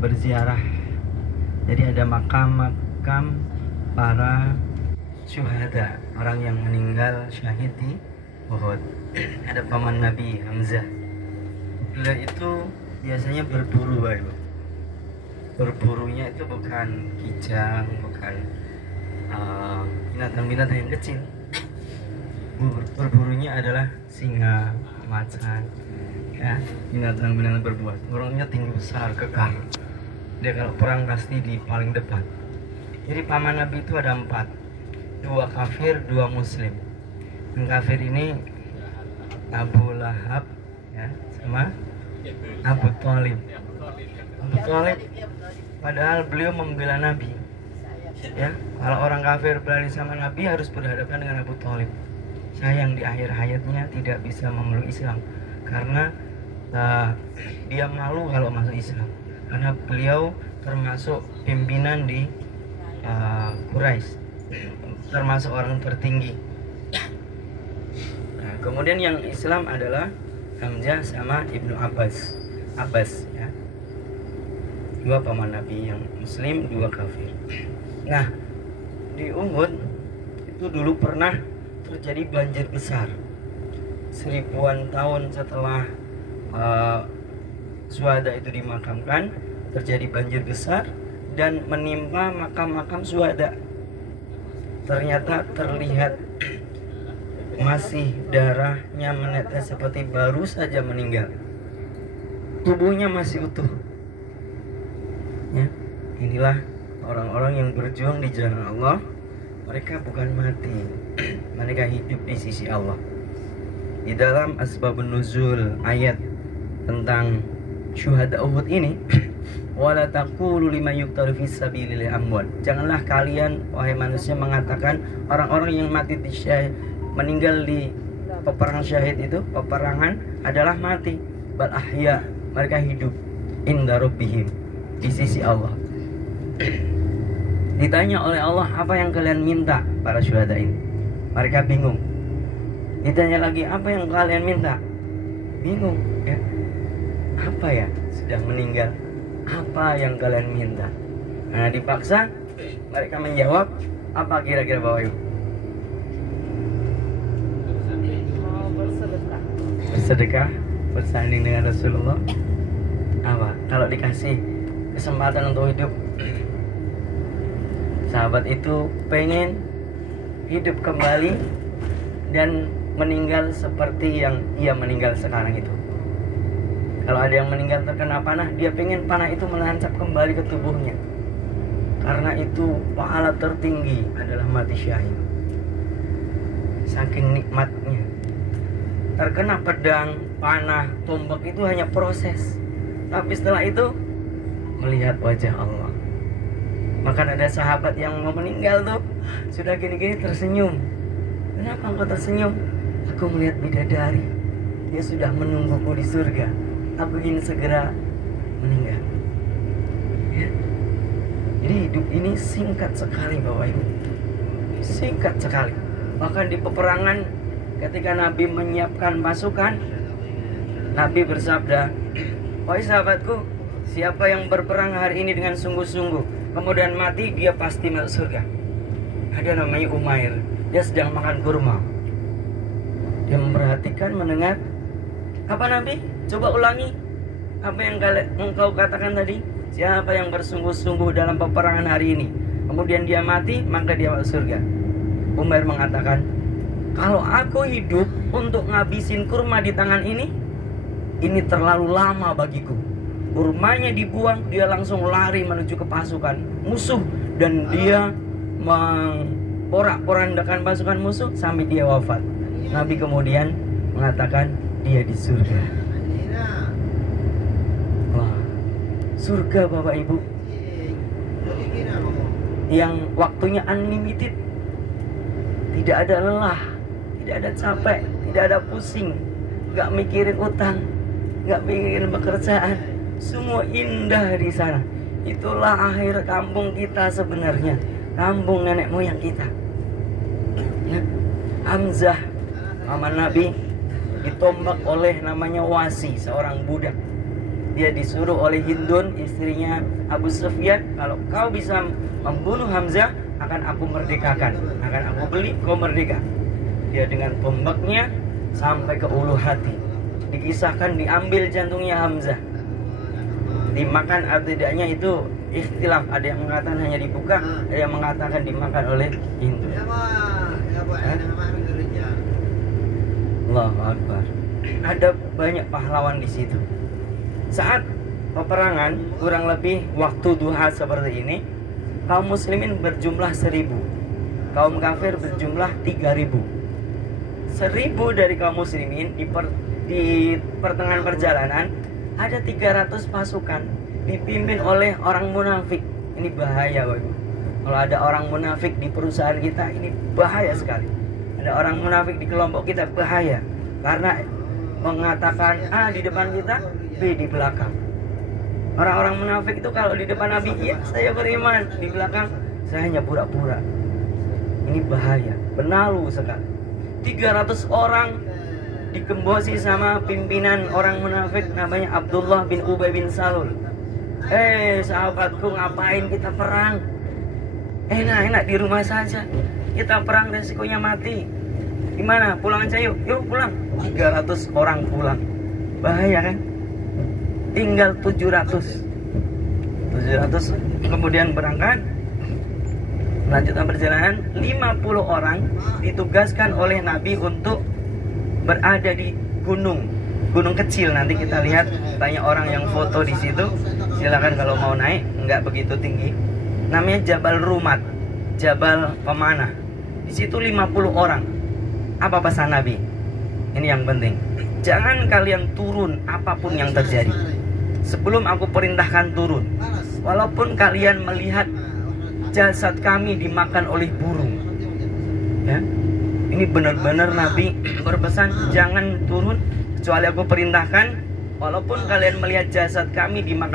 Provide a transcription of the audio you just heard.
berziarah. Jadi ada makam-makam para syuhada, orang yang meninggal syahid di Uhud. Ada paman Nabi Hamzah. Beliau itu biasanya berburu, Pak Ibu. Berburunya itu bukan kijang, bukan binatang-binatang yang kecil. Berburunya adalah singa, macan, ya, binatang-binatang berbuah. Orangnya tinggi besar, kekar. Dia kalau perang pasti di paling depan. Jadi paman Nabi itu ada 4, 2 kafir, 2 muslim. Yang kafir ini Abu Lahab, ya, sama Abu Thalib. Abu Thalib padahal beliau membela Nabi, ya. Kalau orang kafir berani sama Nabi harus berhadapan dengan Abu Thalib. Sayang di akhir hayatnya tidak bisa memeluk Islam karena dia malu kalau masuk Islam, karena beliau termasuk pimpinan di Quraisy, termasuk orang tertinggi. Nah, kemudian yang Islam adalah Hamzah sama Ibnu Abbas, ya. 2 paman Nabi, yang muslim, 2 kafir. Nah, di Uhud itu dulu pernah terjadi banjir besar. 1000-an tahun setelah syuhada itu dimakamkan, terjadi banjir besar dan menimpa makam-makam syuhada. Ternyata terlihat masih darahnya menetes seperti baru saja meninggal. Tubuhnya masih utuh. Ya, inilah orang-orang yang berjuang di jalan Allah. Mereka bukan mati, mereka hidup di sisi Allah. Di dalam asbabun nuzul ayat tentang syuhada Uhud ini, wala taqulu liman yuqtalu fis sabilillah amwat. Janganlah kalian wahai manusia mengatakan orang-orang yang mati di meninggal di peperangan syahid itu, peperangan adalah mati. Bal ahya, mereka hidup inda rabbihim, di sisi Allah. Ditanya oleh Allah, apa yang kalian minta para syuhada ini? Mereka bingung. Ditanya lagi, apa yang kalian minta? Bingung, ya. Apa ya? Sudah meninggal. Apa yang kalian minta? Nah, dipaksa mereka menjawab, apa kira-kira Bapak Ibu? Bersedekah, bersanding dengan Rasulullah. Apa? Kalau dikasih kesempatan untuk hidup, sahabat itu pengen hidup kembali dan meninggal seperti yang ia meninggal sekarang itu. Kalau ada yang meninggal terkena panah, dia pengen panah itu menancap kembali ke tubuhnya. Karena itu pahala tertinggi adalah mati syahid. Saking nikmatnya. Terkena pedang, panah, tombak itu hanya proses. Tapi setelah itu melihat wajah Allah. Maka ada sahabat yang mau meninggal tuh, sudah gini-gini tersenyum. Kenapa engkau tersenyum? Aku melihat bidadari, dia sudah menungguku di surga. Aku ingin segera meninggal, ya. Jadi hidup ini singkat sekali Bapak Ibu, singkat sekali. Bahkan di peperangan ketika Nabi menyiapkan pasukan, Nabi bersabda, wahai sahabatku, siapa yang berperang hari ini dengan sungguh-sungguh kemudian mati, dia pasti masuk surga. Ada namanya Umair, dia sedang makan kurma. Dia memperhatikan, mendengar. Apa Nabi? Coba ulangi apa yang engkau katakan tadi. Siapa yang bersungguh-sungguh dalam peperangan hari ini kemudian dia mati, maka dia masuk surga. Umair mengatakan, kalau aku hidup untuk ngabisin kurma di tangan ini terlalu lama bagiku. Kurmanya dibuang, dia langsung lari menuju ke pasukan musuh, dan dia memporak-porandakan pasukan musuh sampai dia wafat. Nabi kemudian mengatakan dia di surga. Wah, surga Bapak Ibu yang waktunya unlimited, tidak ada lelah, tidak ada capek, tidak ada pusing, nggak mikirin utang, nggak mikirin pekerjaan. Semua indah di sana. Itulah akhir kampung kita sebenarnya, kampung nenek moyang kita, ya. Hamzah paman Nabi ditombak oleh namanya Wasi, seorang budak. Dia disuruh oleh Hindun, istrinya Abu Sufyan, kalau kau bisa membunuh Hamzah, akan aku merdekakan, akan aku beli kau merdeka. Dia dengan tombaknya sampai ke ulu hati. Dikisahkan diambil jantungnya Hamzah, dimakan atau tidaknya itu ikhtilaf. Ada yang mengatakan hanya dibuka, ada yang mengatakan dimakan oleh Hindu. Allahu Akbar. Ada banyak pahlawan di situ. Saat peperangan kurang lebih waktu duha seperti ini, kaum muslimin berjumlah 1000, kaum kafir berjumlah 3000. 1000 dari kaum muslimin di pertengahan perjalanan ada 300 pasukan dipimpin oleh orang munafik. Ini bahaya, Bapak. Kalau ada orang munafik di perusahaan kita, ini bahaya sekali. Ada orang munafik di kelompok kita, bahaya. Karena mengatakan A di depan kita, B di belakang. Orang-orang munafik itu kalau di depan Nabi, ya saya beriman, di belakang saya hanya pura-pura. Ini bahaya, benalu sekali. 300 orang digembosi sama pimpinan orang munafik namanya Abdullah bin Ubay bin Salul. Sahabatku, ngapain kita perang? Enak-enak di rumah saja. Kita perang resikonya mati. Gimana? Pulang aja yuk. Yuk pulang. 300 orang pulang. Bahaya kan? Tinggal 700 kemudian berangkat. Melanjutkan perjalanan. 50 orang ditugaskan oleh Nabi untuk berada di gunung kecil. Nanti kita lihat banyak orang yang foto di situ. Silakan kalau mau naik, nggak begitu tinggi. Namanya Jabal Rumat, Jabal Pemanah. Di situ 50 orang. Apa pesan Nabi? Ini yang penting. Jangan kalian turun apapun yang terjadi sebelum aku perintahkan turun. Walaupun kalian melihat jasad kami dimakan oleh burung. Ya. Ini benar-benar Nabi berpesan, jangan turun kecuali aku perintahkan. Walaupun kalian melihat jasad kami dimakan